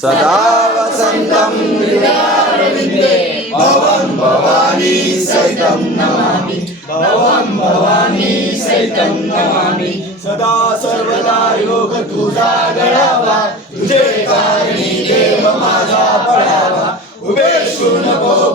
सदा वसन्तं भवं भवानी सहितं नमामि भवं भवानी सहितं नमामि सदा सर्वदा योग तुझा गळावा तुझे कारणी देव माझा पडावा उभे शून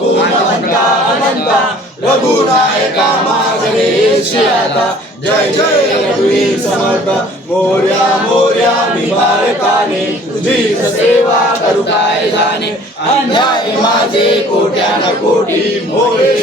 गुणवंता अनंता रघुनायका माझे आता जय जय रघुवीर समर्थ मोर्या मोर्या मी बालकाने तुझी सेवा करू काय जाणे अन्याय माझे कोट्यान कोटी मोरे